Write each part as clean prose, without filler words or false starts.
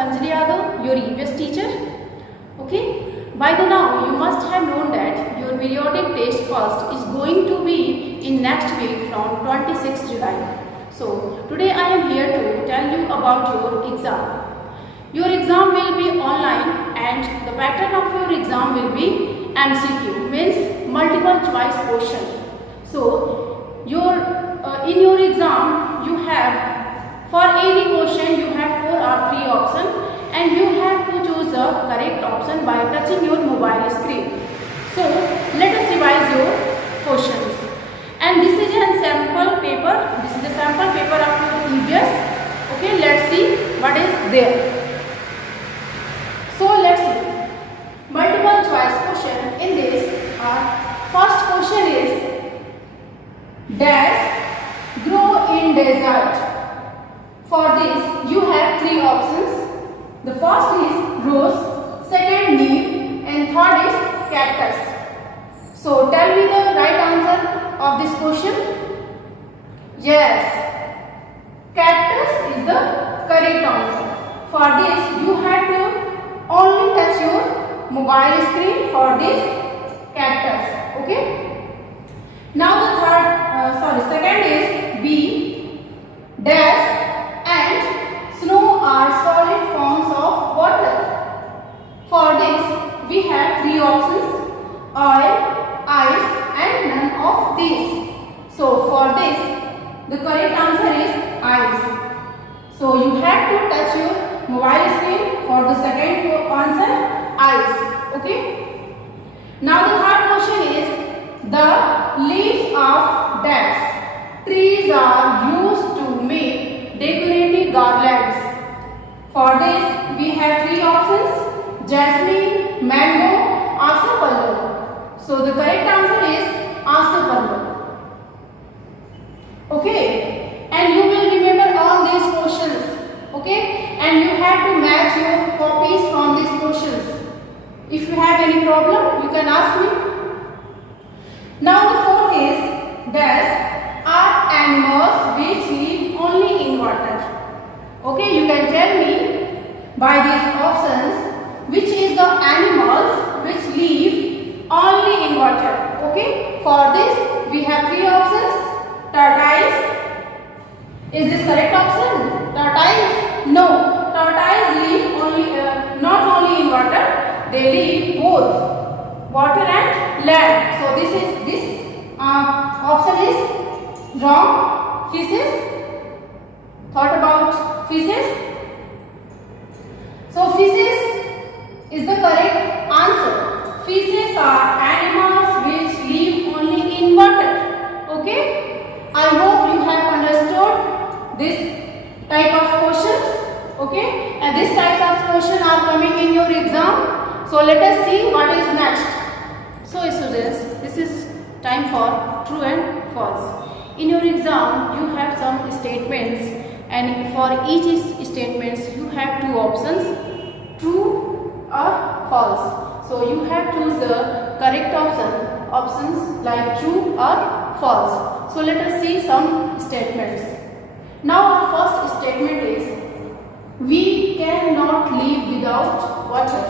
Anjali Yadav, your EVS teacher. Okay, by the now you must have known that your periodic test first is going to be in next week from 26th July. So today I am here to tell you about your exam. Your exam will be online and the pattern of your exam will be MCQ, means multiple choice question. So in your exam you have, for any question you have 4 or 3 options and you have to choose the correct option by touching your mobile screen. So let us revise your questions. And this is a sample paper. This is the sample paper of your EVS. Okay, let's see what is there. So let's see. Multiple choice question in this. First question is dash grow in desert. For this you have 3 options. The first is rose, second neem and third is cactus. So tell me the right answer of this question. Yes, cactus is the correct answer. For this you have to only touch your mobile screen for this cactus. Okay. Now the second is B dash and snow are solid forms of water. For this we have 3 options: oil, ice and none of these. So for this the correct answer is ice. So you have to touch your mobile screen for the second answer, ice. Okay. Now the third question is the leaves of dash trees are used to make decorative garlands. For this we have 3 options: jasmine, mango, asapallu. So the correct answer is asapallu. Okay, and you will remember all these questions. Okay, and you have to match your copies from these questions. If you have any problem, you can ask me. Now the fourth is dash are animals which live only in water. Okay, you can tell me by these options which is the animals which live only in water. Okay, for this we have 3 options: tortoise. Is this correct option? Tortoise? No, tortoise live only not only in water, they live both water and land. So this option is wrong. Fishes. Thought about fishes? So fishes is the correct answer. Fishes are animals which live only in water. Okay? I hope you have understood this type of questions. Okay? And this type of questions are coming in your exam. So let us see what is next. So students, this is time for true and false. In your exam, you have some statements, and for each statements you have 2 options: true or false. So you have to choose the correct options like true or false. So let us see some statements. Now our first statement is we cannot live without water.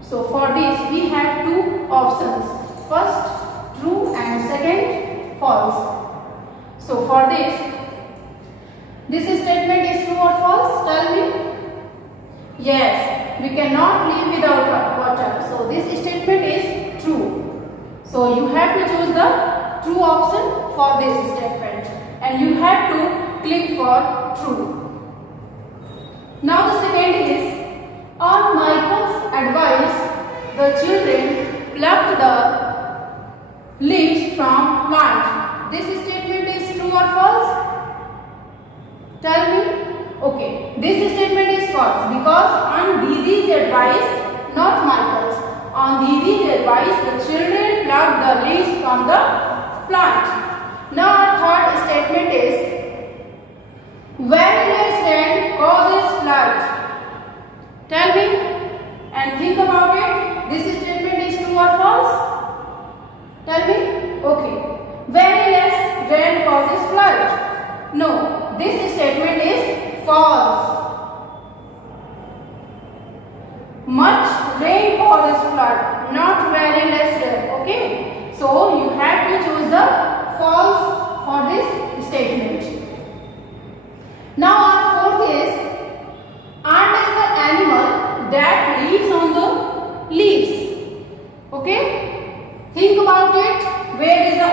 So for this we have 2 options: first true and second false. So for this statement is true or false? Tell me. Yes, we cannot live without water. So this statement is true. So you have to choose the true option for this statement and you have to click for true. Now the second is, on Michael's advice, the children plucked the leaves from plant. This statement is true or false? Tell me. Okay, this statement is false because on Didi's advice, not Michael's, on Didi's advice, the children plucked the leaves from the plant. Now our third statement is, very less rain causes flood. Tell me and think about it. This statement is true or false? Tell me. Okay. Very less rain causes flood. No, this statement is false. much rain causes flood, not very less rain. Okay, so you have to choose the false for this statement. Now our fourth is, ant is the animal that lives on the leaves. Okay, think about it. Where does the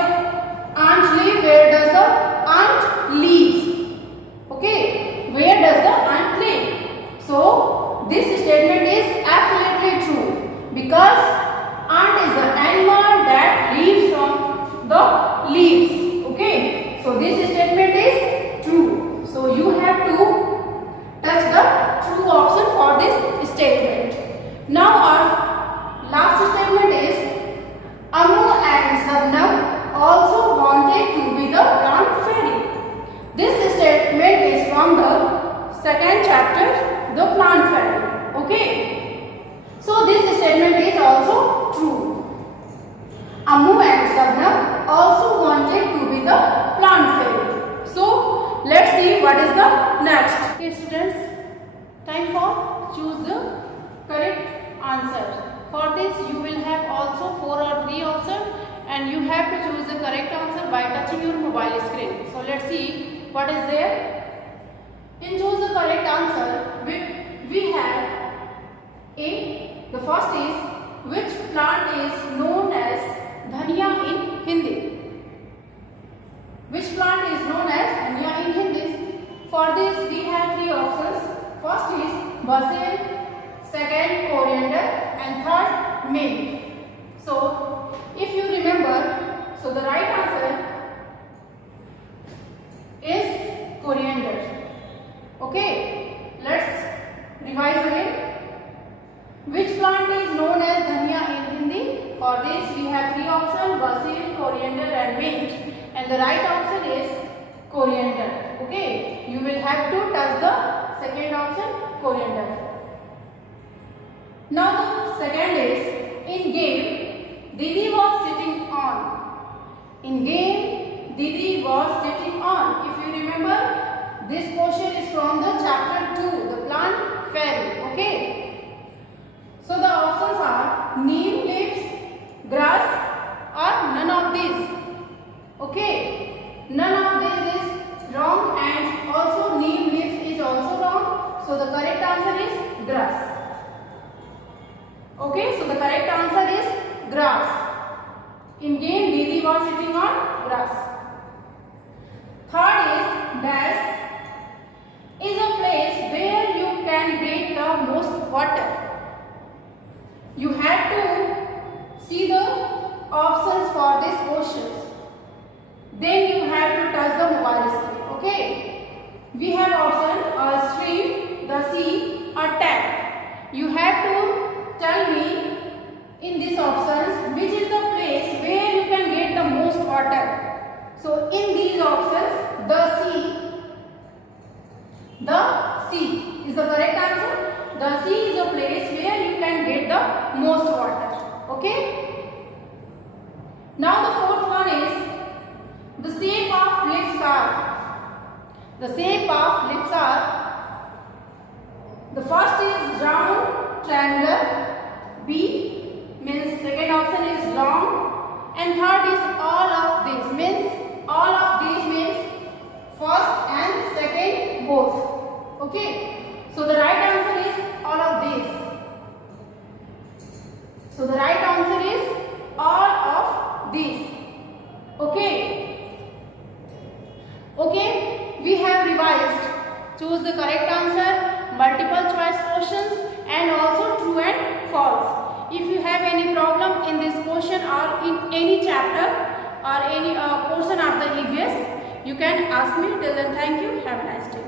ant live? Where does the ant live? Okay, where does the ant live? So this statement is absolutely true, because ant is the animal that lives on the leaves. Okay, so this statement is true. So you have to touch the true option for this statement. Now our last statement is, Amu and Shabnam also wanted to be the plant fairy. This statement is from the second chapter, the plant fairy. Okay, so this statement is also true. Amu and Shabnam also wanted to be the plant fairy. So let's see what is the next. Okay students, time for choose the correct answer. For this you will have also 4 or 3 options, and you have to choose the correct answer by touching your mobile screen. So let's see what is there. In choose the correct answer, we have A. The first is, which plant is known as dhania in Hindi? Which plant is known as dhania in Hindi? For this we have 3 options. First is basil, second coriander, and third mint. So if you remember, so the right answer is coriander. Okay, let's revise again. Which plant is known as dhania in Hindi? For this we have 3 options: basil, coriander, and mint. And the right option is coriander. Okay, you will have to touch the second option, coriander. Now the second is, in game Didi was sitting on. In game Didi was sitting on. If you remember, this portion is from the chapter 2, the plant fairy. Okay, so the options are neem leaves, grass, or none of these. Okay, none of this is wrong, and also neem leaves is also wrong. So the correct answer is grass. Okay, so the correct answer is grass. In game Didi was sitting on grass. Third is, dash is a place where you can get the most water. You have to see the options for these questions. Then you have to touch the mobile screen. Okay, we have option a stream, the sea, or tap. You have to tell me in these options which is the place where you can get the most water. So in these options, the sea is the correct answer. The sea is a place where you can get the most water. Okay, now the fourth one is, the shape of lips are. The shape of lips are, the first is round, triangular. B means second option is long, and third is all of these. Means all of these means first and second both. Okay, so the right answer is all of these. So the right answer is all of these. Okay, we have revised. Choose the correct answer, multiple choice questions, and also true and false. If you have any problem in this question or in any chapter or any portion of the EVS, you can ask me. Till then, thank you. Have a nice day.